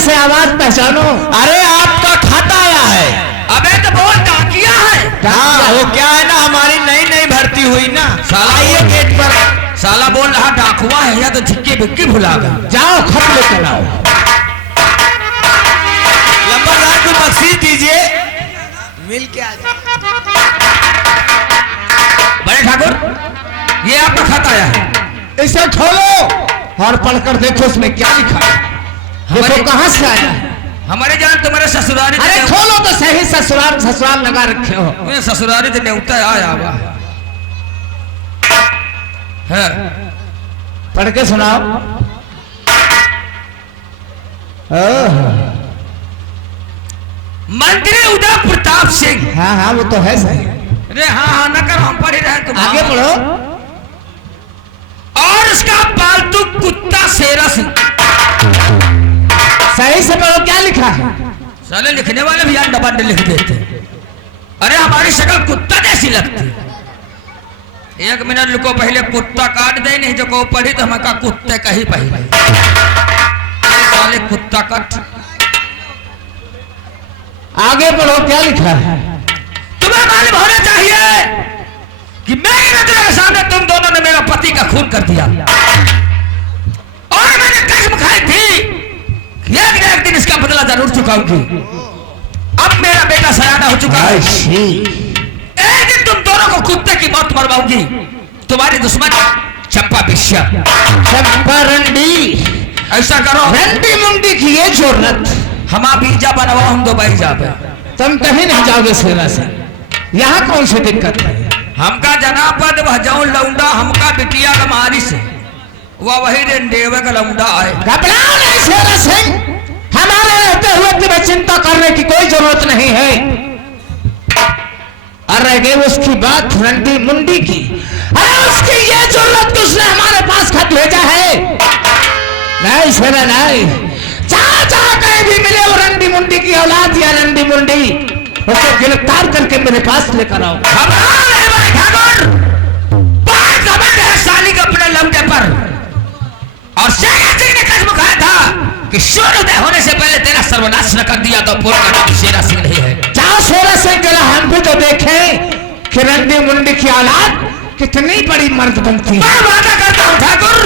से आवाज पहचानो। अरे आपका खाता आया है। अबे तो बहुत डाकिया है। हाँ वो क्या है ना, हमारी नई नई भर्ती हुई ना। साला आइए गेट पर। साला बोल रहा डाकुआ है या तो झिक्की भिक्की भुला गया। जाओ खत लेकर आओ। लंबरदार को बख्शीश दीजिए, मिल के आ जाए। बड़े ठाकुर ये आपका खत आया है। इसे खोलो और पढ़कर देखो उसमें क्या लिखा है। देखो कहाँ से आया है। हमारे जान तुम्हारे ससुरारी। अरे खोलो तो सही, ससुराल ससुराल लगा रखे हो। ससुरारी से न्योता आया हुआ है। पढ़ के सुनाओ। मंत्री उदय प्रताप सिंह। हाँ हाँ वो तो है सही। अरे हाँ हाँ न कर, हम पढ़ ही रहे तुम आगे पढ़ो। और उसका पालतू कुत्ता शेरा सिंह। सही से पढ़ो क्या लिखा है। साले लिखने वाले भी अंडा बंडे लिख देते। अरे हमारी शक्ल कुत्ता जैसी लगती। एक मिनट रुको, पहले कुत्ता काट दे, नहीं जो को पढ़ी तो हमारा कुत्ते का ही पहले। साले कुत्ता काट। आगे पढ़ो क्या लिखा है। तुम्हें मालूम होना चाहिए कि मेरी नजरों के सामने तुम दोनों ने मेरा पति का खून कर दिया और मैंने कसम खाई थी कि एक न एक दिन इसका बदला जरूर चुकाऊंगी। अब मेरा बेटा सयाना हो चुका है। एक दिन तुम दोनों को कुत्ते की मौत मरवाऊंगी। तुम्हारी दुश्मन चंपा बिश्या, चंपा रंडी। ऐसा करो, रंडी मुंडी की ये जरूरत। हम आप ईजा बनवा, हम दो भाई जा पे। तुम कहीं नहीं जाओगे सेना से। यहाँ कौन सी दिक्कत है। हमका जनापद वह जाऊं लौंडा, हमका बिटिया का मारी से वह वही रेंडेवे का लौंडा है। घबराओ नहीं शेरा सिंह, हमारे रहते हुए तुम्हें चिंता करने की कोई जरूरत नहीं है। और रह गई उसकी बात रंडी मुंडी की। अरे उसकी ये जरूरत कि उसने हमारे पास खत भेजा है। नहीं शेरा नहीं, जहां जहां कहीं भी मिले वो रंडी मुंडी की औलाद या रंडी मुंडी, उसको गिरफ्तार करके मेरे पास लेकर आओ। साली के अपने लौंडे पर। और शेरा सिंह ने कसम खाया था कि सूर्योदय होने से पहले तेरा सर्वनाश न कर दिया तो पूरा का नाम शेरा सिंह नहीं है। जाओ शेरा सिंह के लिए हम भी तो देखें कि रंडी मुंडी की औलाद कितनी बड़ी मर्द बनती है। मैं वादा करता हूं ठाकुर,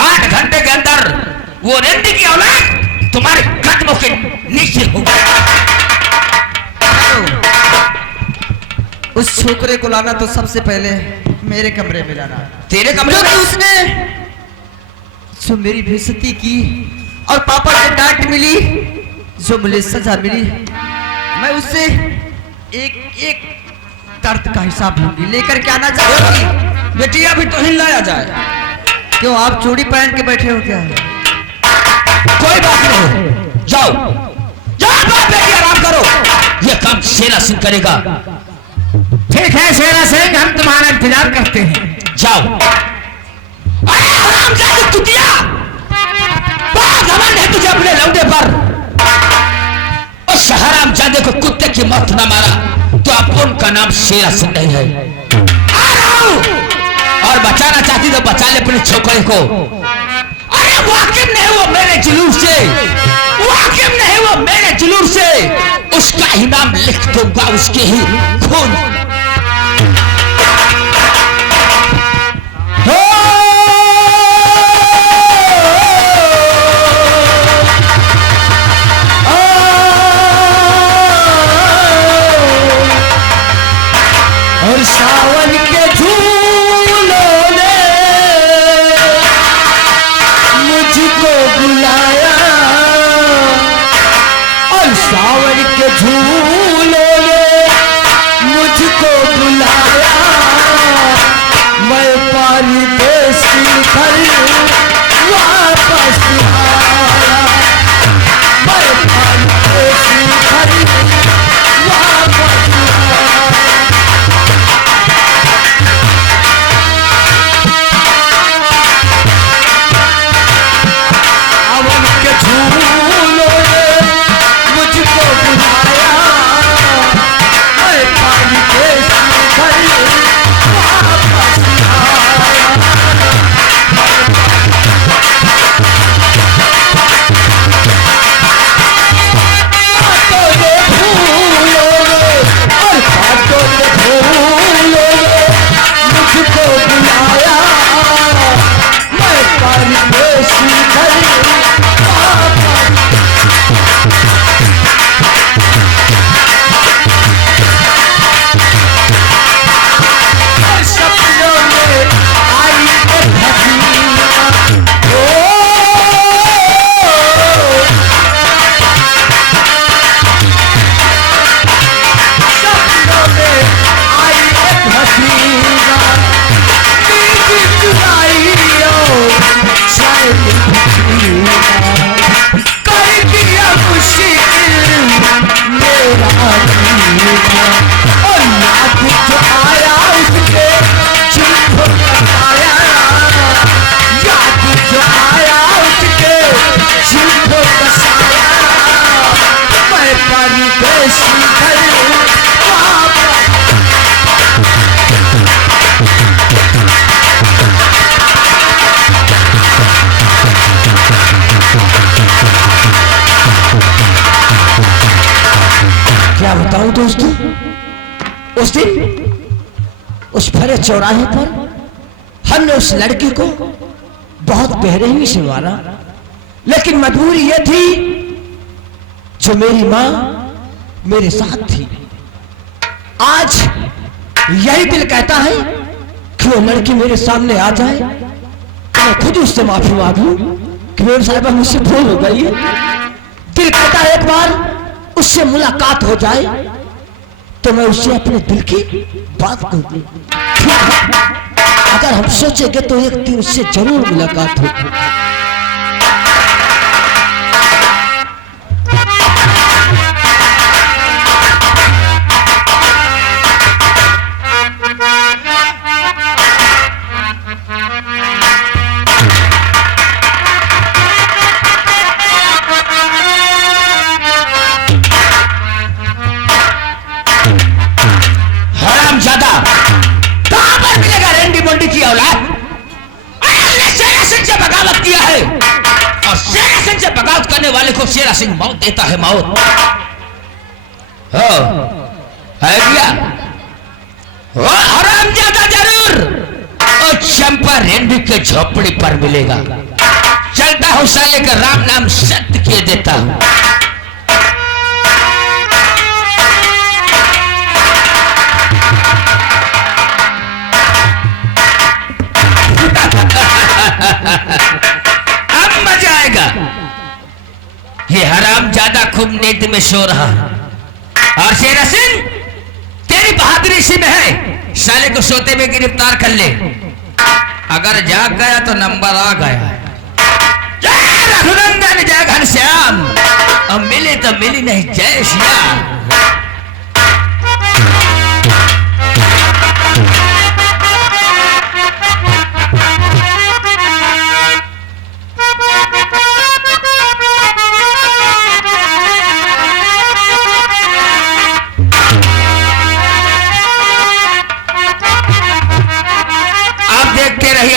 8 घंटे के अंदर वो रंडी की औलाद तुम्हारे कदमों के नीचे होगी। उस छोकरे को लाना तो सबसे पहले मेरे कमरे में लाना। तेरे कमरे में? उसने जो मेरी बेइज्जती की और पापा से डांट मिली, जो मुझे सजा मिली, मैं उससे एक एक दर्द का हिसाब लूंगी। लेकर के आना चाहूंगी। बेटिया भी तो ही लाया जाए। क्यों आप चूड़ी पहन के बैठे हो क्या? कोई बात नहीं, जाओ जाओ बात बेटी, आराम करो। ये काम शेरा सिंह करेगा। ठीक है शेरा सिंह, हम तुम्हारा इंतजार करते हैं। जाओ। अरे हरामजादी कुतिया, बहुत घमंड है तुझे अपने लौंडे पर। उस हरामजादे को कुत्ते की मौत न मारा तो अपन का नाम शेरा सिंह नहीं है। आ रहा हूं। और बचाना चाहती तो बचा ले अपने छोकरे को। अरे वाकिफ नहीं वो मेरे जुलूस से, वाकिफ नहीं वो मेरे जुलूस से। उसका ही नाम लिख दूंगा उसके ही खून। और सावन के झूलों ने मुझको बुलाया, और सावन के झूलों ने मुझको बुलाया। मैं पानी देसी घर वापस आया, मैं पानी देसी घर वापस आया। उस दिन उस भरे चौराहे पर हमने उस लड़की को बहुत बेरहमी से मारा, लेकिन मजबूरी यह थी जो मेरी मां मेरे साथ थी। आज यही दिल कहता है कि वो लड़की मेरे सामने आ जाए, मैं खुद उससे माफी मांगू कि मेरे साहिबा मुझसे भूल हो गई है। दिल कहता है एक बार उससे मुलाकात हो जाए तो मैं उससे अपने दिल की बात कहूँ। अगर हम सोचेंगे तो एक दिन उससे जरूर मुलाकात होगी। वाले को शेरा सिंह मौत देता है, मौत है क्या? वो हरामजादा जरूर और चंपा रेंडी के झोपड़ी पर मिलेगा। चलता हूं साले का राम नाम सत्य किए देता हूं। अब मजा आएगा। ये हरामजादा खूब नींद में सो रहा और शेरा सिंह तेरी बहादुरी इसी में है, साले को सोते में गिरफ्तार कर ले। अगर जाग गया तो नंबर आ गया। जय रघुनंदन जय घनश्याम, अब मिले तो मिली नहीं जय श्याम।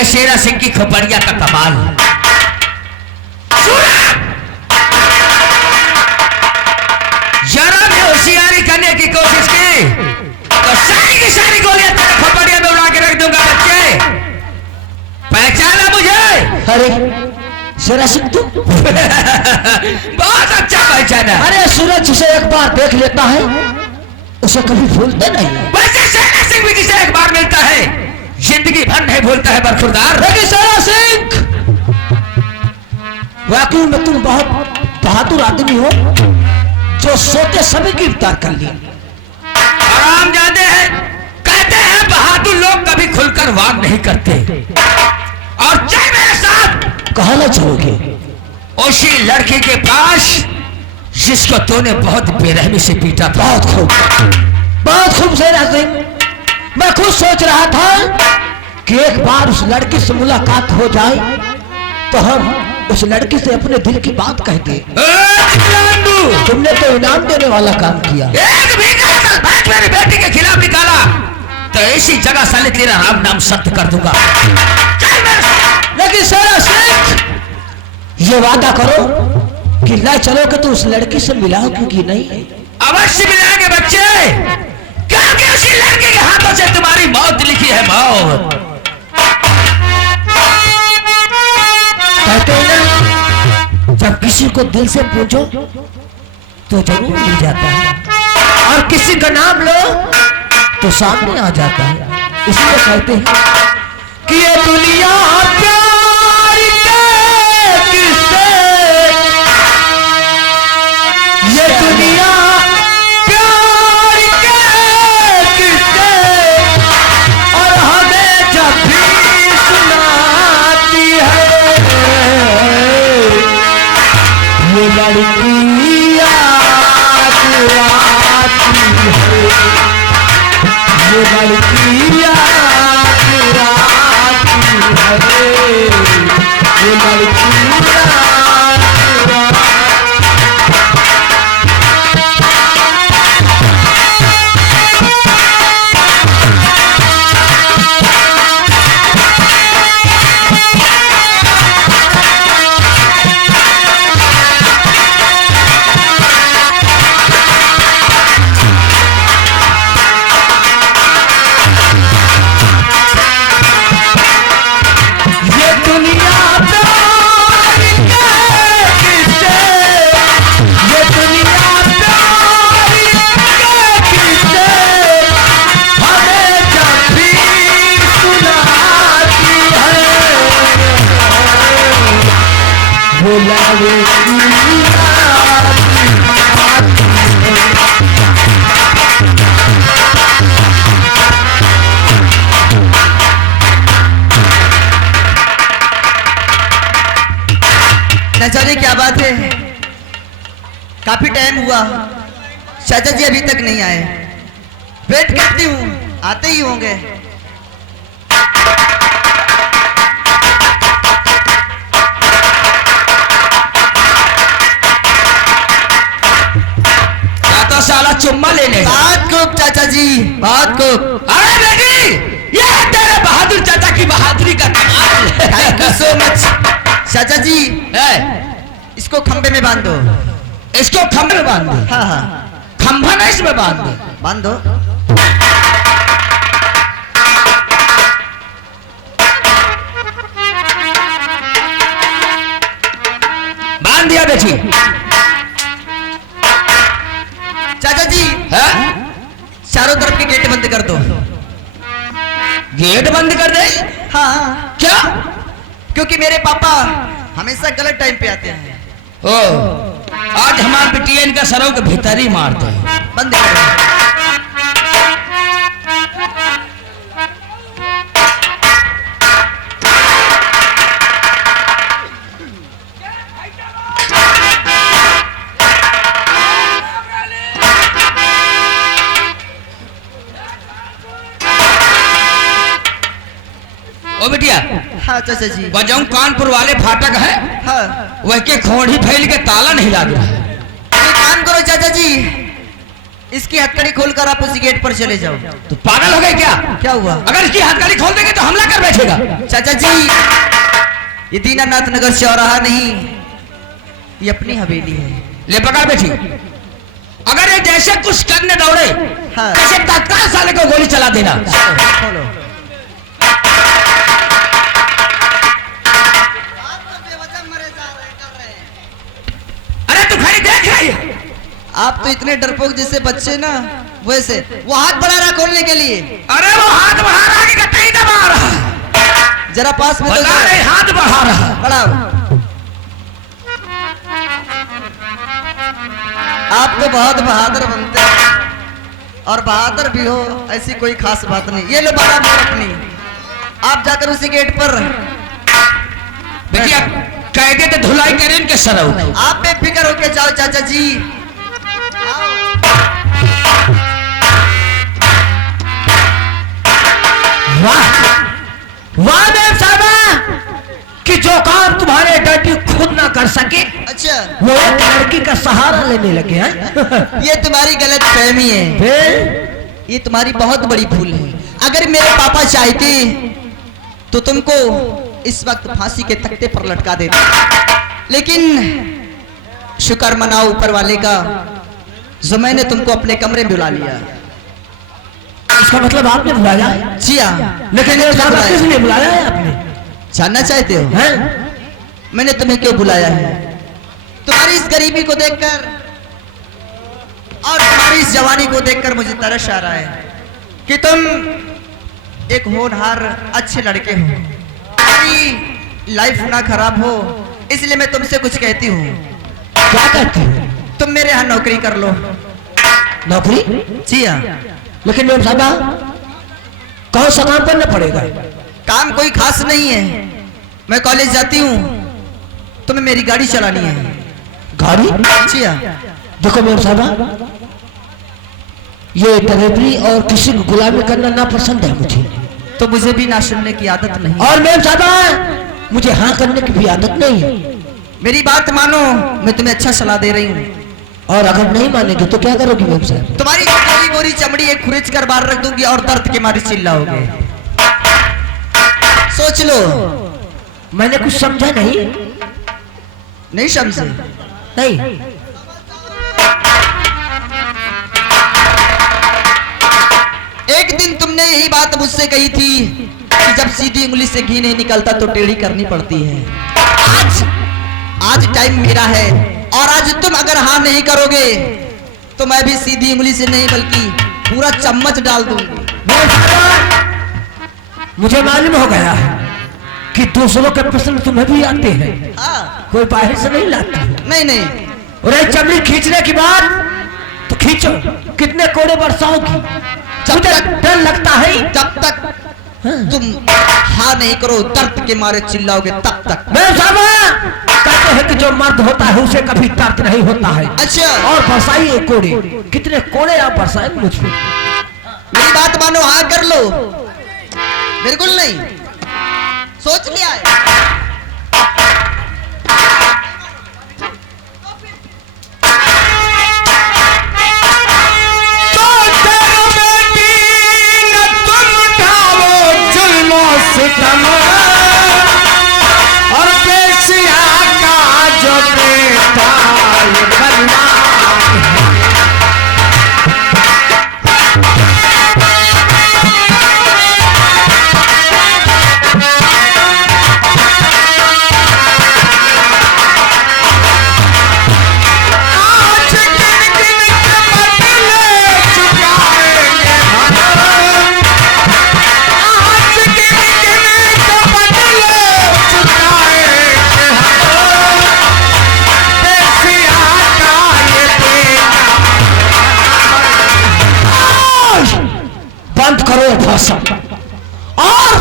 शेरा सिंह की खोपड़िया का कमाल। जरा भी होशियारी करने की कोशिश की तो सारी गोलियां तेरे खोपड़िया में उड़ा के रख दूंगा। बच्चे पहचाना मुझे? अरे शेरा सिंह तुम बहुत अच्छा पहचाना। अरे सूरज जिसे एक बार देख लेता है उसे कभी भूलते नहीं। वैसे शेरा सिंह भी किसे एक बार मिलता है जिंदगी भर नहीं भूलता है बरखुरदार। लेकिन शेरा सिंह वाकई में तुम बहुत बहादुर आदमी हो जो सोते समय गिरफ्तार कर लिया। हरामजादे हैं, कहते हैं बहादुर लोग कभी खुलकर वार नहीं करते। और चल मेरे साथ। कहाँ ना चलोगे? उसी लड़की के पास जिसको तूने बहुत बेरहमी से पीटा था। बहुत खूब शेरा सिंह, मैं खुद सोच रहा था कि एक बार उस लड़की से मुलाकात हो जाए तो हम उस लड़की से अपने दिल की बात कह दे। तुमने तो इनाम देने वाला काम किया। एक भी मेरी बेटी के खिलाफ निकाला तो इसी जगह साले तेरा राम नाम सत्य कर दूंगा। लेकिन शेरा सिंह ये वादा करो कि ले चलोगे तो उस लड़की से मिलाओगे कि नहीं? अवश्य मिलाएंगे बच्चे, क्योंकि उसी लड़के के हाथों से तुम्हारी मौत लिखी है, मौत। कहते हैं ना जब किसी को दिल से पूछो तो जरूर मिल जाता है और किसी का नाम लो तो सामने आ जाता है। इसलिए कहते हैं कि ये दुनिया प्यार के किससे, ये दुनिया लड़की याद आती है, ये लड़की याद आती है, ये लड़की बुलावे न जाने क्या बात है, काफी टाइम हुआ, चाचा जी अभी तक नहीं आए। वेट करती हूँ, आते ही होंगे। तो साला चुम्मा लेने बात खूब चाचा जी, बात खूब। अरे बेटी, ये तेरे बहादुर चाचा की बहादुरी का कमाल है। थैंक यू सो मच चाचा जी। इसको खंबे में बांध दो। इसको खंबे में बांध दो? हाँ हाँ, खंभा ना इसमें बांध दो। बांध दो। बांध दिया बेटी। चाचा जी है? चारों तरफ के गेट बंद कर दो। गेट बंद कर दे? हाँ, क्या? क्योंकि मेरे पापा हमेशा गलत टाइम पे आते हैं। ओ, आज हमारे बिटिया इनका सरों के भीतर ही मारते हैं। बंद करो। ओ बिटिया, हाँ चाचा जी। वजह कानपुर वाले फाटक है, हाँ, वह के खोड़ी फैल के ताला नहीं लग रहा है। एक काम करो चाचा जी, इसकी हथकड़ी खोलकर आप उसी गेट पर चले जाओ। तो पागल हो गए क्या? क्या हुआ? अगर इसकी हथकड़ी खोल देंगे तो हमला कर बैठेगा। चाचा जी, ये दीनानाथ नगर चौराहा नहीं, ये अपनी हवेली है। ले पकड़ बैठी। अगर ये जैसे कुछ करने दौड़े, हाँ। कैसे तत्काल साले को गोली चला देना। खोलो। अरे तू खड़ी देख रही है? आप तो इतने डरपोक जैसे बच्चे ना, वैसे वो हाथ बढ़ा रहा खोलने के लिए। अरे वो हाथ बढ़ा रहा कि कतई दबा रहा? जरा पास में तो बता रहे हाथ बढ़ा रहा। बढ़ाओ। आप तो बहुत बहादुर बनते हैं, और बहादुर भी हो ऐसी कोई खास बात नहीं। ये लो बाबा मोर अपनी, आप जाकर उसी गेट पर बेटिया कहते तो धुलाई करें इनके सरऊ। आप बेफिक्र होके जाओ चाचा जी। वाह वाह मेम साहबा, कि जो काम तुम्हारे डैडी खुद ना कर सके अच्छा, वो एक लड़की का सहारा लेने लगे हैं। ये तुम्हारी गलत फहमी है। फिर ये तुम्हारी बहुत बड़ी भूल है। अगर मेरे पापा चाहते तो तुमको इस वक्त फांसी के तख्ते पर लटका देते, लेकिन शुक्र मनाओ ऊपर वाले का, जो मैंने तुमको अपने कमरे में बुला लिया। इसका मतलब आपने बुलाया है? जी हाँ, लेकिन ये साहब किस लिए बुलाया है आपने? जानना चाहते हो हैं? मैंने तुम्हें क्यों बुलाया है? तुम्हारी इस गरीबी को देखकर और तुम्हारी इस जवानी को देखकर मुझे तरस आ रहा है कि तुम एक होनहार अच्छे लड़के हो, तुम्हारी लाइफ ना खराब हो, इसलिए मैं तुमसे कुछ कहती हूँ। क्या कहते हो? तुम मेरे यहाँ नौकरी कर लो। नौकरी? जी हाँ। लेकिन मेम साहबा कौन सा काम करना पड़ेगा? काम कोई खास नहीं है। मैं कॉलेज जाती हूँ, तुम्हें मेरी गाड़ी चलानी है। गाड़ी? जी हाँ। देखो मेम साहबा, ये दरिद्री और किसी को गुलामी करना ना पसंद है मुझे। तो मुझे भी ना सुनने की आदत नहीं। और मेम साहबा मुझे हाँ करने की भी आदत नहीं है। मेरी बात मानो, मैं तुम्हें अच्छा सलाह दे रही हूँ। और अगर नहीं मानेगी तो क्या करोगी मेम साहब? तुम्हारी गोरी गोरी चमड़ी एक खुरिच कर बाहर रख दूंगी और दर्द के मारे चिल्लाओगे। सोच लो। मैंने कुछ समझा नहीं। नहीं समझे? नहीं। एक दिन तुमने यही बात मुझसे कही थी कि जब सीधी उंगली से घी नहीं निकलता तो टेढ़ी करनी पड़ती है। आज टाइम मेरा है, और आज तुम अगर हाँ नहीं करोगे तो मैं भी सीधी उंगली से नहीं बल्कि पूरा चम्मच डाल दूंगी। मुझे मालूम हो गया है कि दूसरों के प्रश्न तुम्हें भी आते हैं, हाँ कोई बाहर से नहीं लाता। नहीं नहीं और एक चमड़ी खींचने की बात तो खींचो, कितने कोड़े बरसाओगी, जब तक डर लगता है जब तक तुम हाँ नहीं करो, दर्द के मारे चिल्लाओगे तब तक। मैं कहते हैं कि जो मर्द होता है उसे कभी दर्द नहीं होता है। अच्छा और बरसाइए कोड़े, कितने कोड़े आप बरसाएंगे मुझ पे? मेरी बात मानो, हाँ कर लो। बिल्कुल नहीं, सोच लिया है। और पेशिया का जो बेटा बनना करो भाषा। और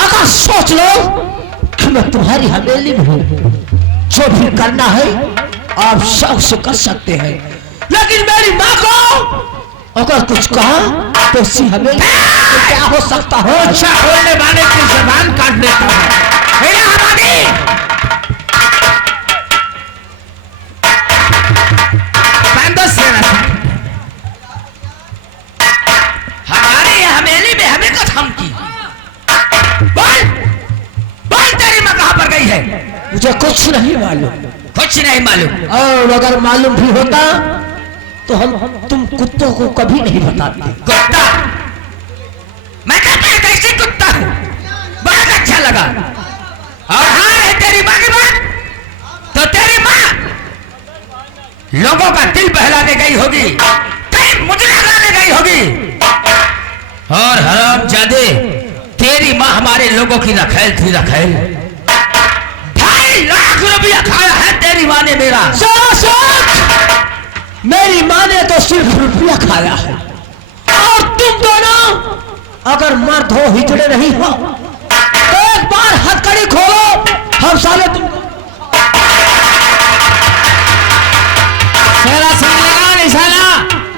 अगर सोच लो कि मैं तुम्हारी हवेली में हूं, जो भी करना है आप शौक से कर सकते हैं, लेकिन मेरी माँ को अगर कुछ कहा तो उसी हवेली तो क्या हो सकता है? अच्छा बोलने वाले की जबान काट देता है हमारी हवेली में हमें कुछ हम की। बोल बोल, तेरी माँ कहां पर गई है? मुझे कुछ नहीं मालूम, कुछ नहीं मालूम। और अगर मालूम भी होता तो हम तुम कुत्तों को कभी नहीं बताते। कुत्ता? मैं कहता है कैसे कुत्ता हूं, बहुत अच्छा लगा। और हाँ है तेरी माँ की बात, तो तेरी माँ लोगों का दिल बहलाने गई होगी, कहीं मुझे लगाने गई होगी। और हरामजादे, तेरी माँ हमारे लोगों की रखेल थी, रखेल। 2.5 लाख रुपया खाया है तेरी माँ ने मेरा। मेरी माँ ने तो सिर्फ रुपया खाया है, और तुम दोनों अगर मर्द हो, हिजड़े नहीं हो, तो एक बार हथकड़ी खोलो, हम साले तुम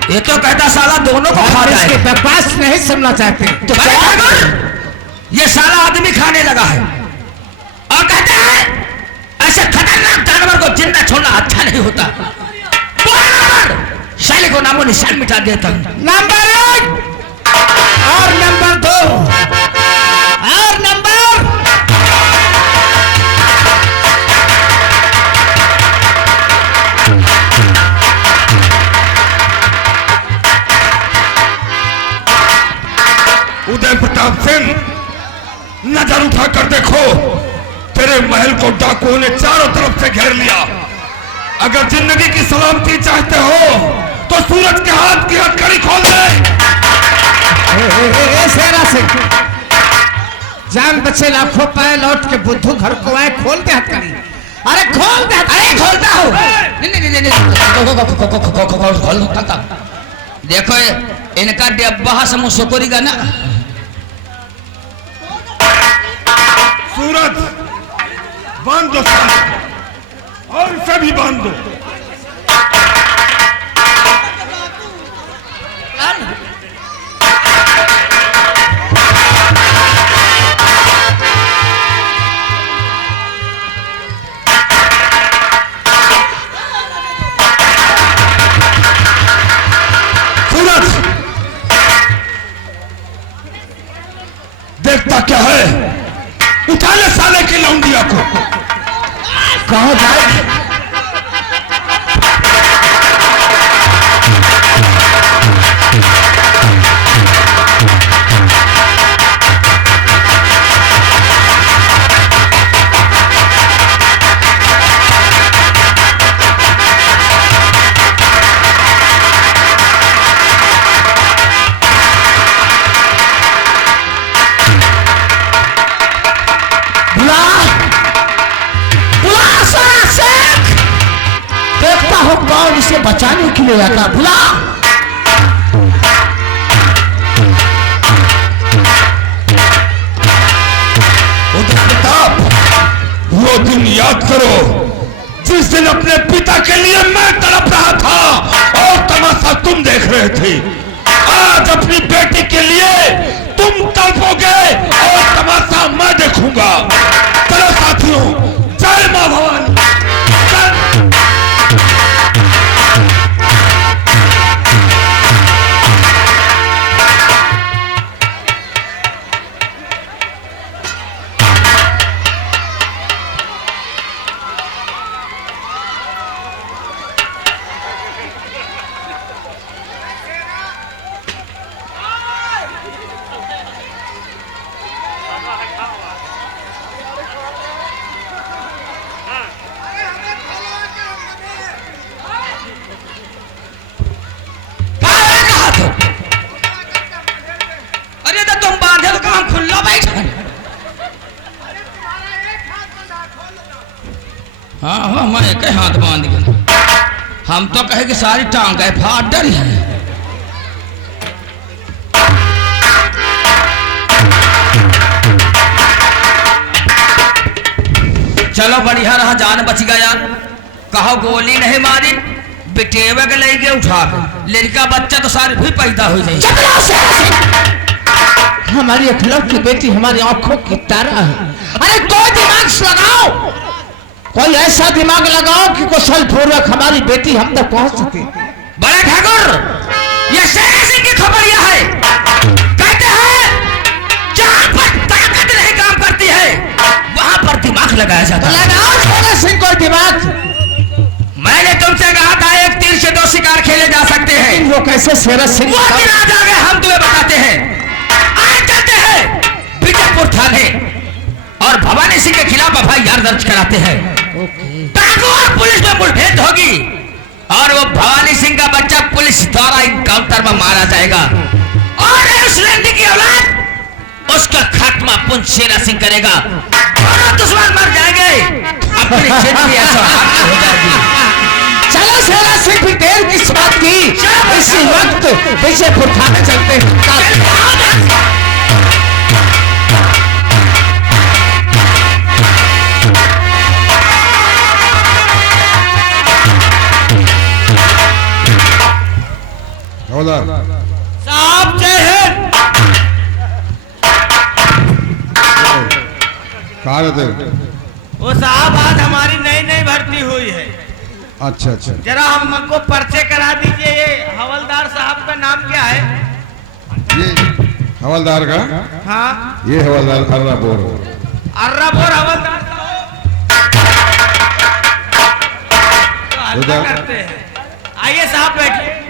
ये तो कहता साला दोनों को खा जाए। बकवास नहीं सुनना चाहते तो क्या? ये साला आदमी खाने लगा है और कहता है ऐसे खतरनाक जानवर को जिंदा छोड़ना अच्छा नहीं होता। साले को नामो निशान मिटा देता हूं। नंबर 1 और नंबर 2 और नंबर उदय प्रताप सिंह, नजर उठाकर देखो, तेरे महल को डाकुओं ने चारों तरफ से घेर लिया। अगर जिंदगी की सलामती चाहते हो तो सूरज के हाथ की हथकड़ी खोल दे। शेरा सिंह, जान बचे लाखों पाए, लौट के बुद्धू घर को आए, खोल दे हथकड़ी। अरे खोल दे। अरे खोलता हूं। खोल। देखो इनका डब्बा समूह सुकुरीगा ना। सूरज बांध दो और इसे भी बांध दो। सूरज, देखता क्या है? उठा ले साले की लौंडिया को। कहां जाए? कौन इसे बचाने के लिए आता? बुला। प्रताप, वो दिन याद करो जिस दिन अपने पिता के लिए मैं तड़प रहा था और तमाशा तुम देख रहे थे। आज अपनी बेटी के लिए तुम तड़पोगे और तमाशा मैं देखूंगा। चलो साथियों, जय मां भवानी। हाँ हाँ, मैं एक हाथ बांध गया। हम तो कहे कि सारी टांग है फाट डरी है। चलो बढ़िया रहा, जान बच गया। कहो गोली नहीं मारी, बेटेवे के ले गए उठा के। लड़का बच्चा तो सारे भी पैदा हो जाए। हमारी इकलौती बेटी हमारी आंखों की तारा है। अरे कोई दिमाग लगाओ, कोई ऐसा दिमाग लगाओ कि कुशल पूर्वक हमारी बेटी हम तक पहुंच सके। बड़े ठाकुर, ये शेर सिंह की खबर यह है, कहते हैं जहां पर ताकत नहीं काम करती है वहां पर दिमाग लगाया जाता है। लगाओ शेर सिंह को दिमाग। मैंने तुमसे कहा था एक तीर से 2 शिकार खेले जा सकते हैं। वो कैसे शेर सिंह? वो दिन आ जाएगा, हम तुम्हें बताते हैं। आज चलते हैं बीजापुर थाने और भवानी सिंह के खिलाफ एफआईआर दर्ज कराते हैं। डाकू और पुलिस में मुठभेड़ होगी और वो भवानी सिंह का बच्चा पुलिस द्वारा इनकाउंटर में मारा जाएगा और उस लंडी की औलाद उसका खात्मा पुंछ शेरा सिंह करेगा। और दुश्मन मर जाएंगे, अपनी जिंदगी ऐसा हो जाएगी। चलो शेरा सिंह, फिर देर किस बात की? इसी वक्त बीजापुर थाने चलते हैं। साहब जय हिंद। कहाँ रहते? वो साहब आज हमारी नई नई भर्ती हुई है। अच्छा अच्छा, जरा हमको परिचय करा दीजिए। ये हवलदार साहब का नाम क्या है? ये हवलदार का? हाँ, ये हवलदार अर्रापुर। अर्रापुर हवलदार साहब तो हल्ला करते हैं। आइए साहब बैठिए।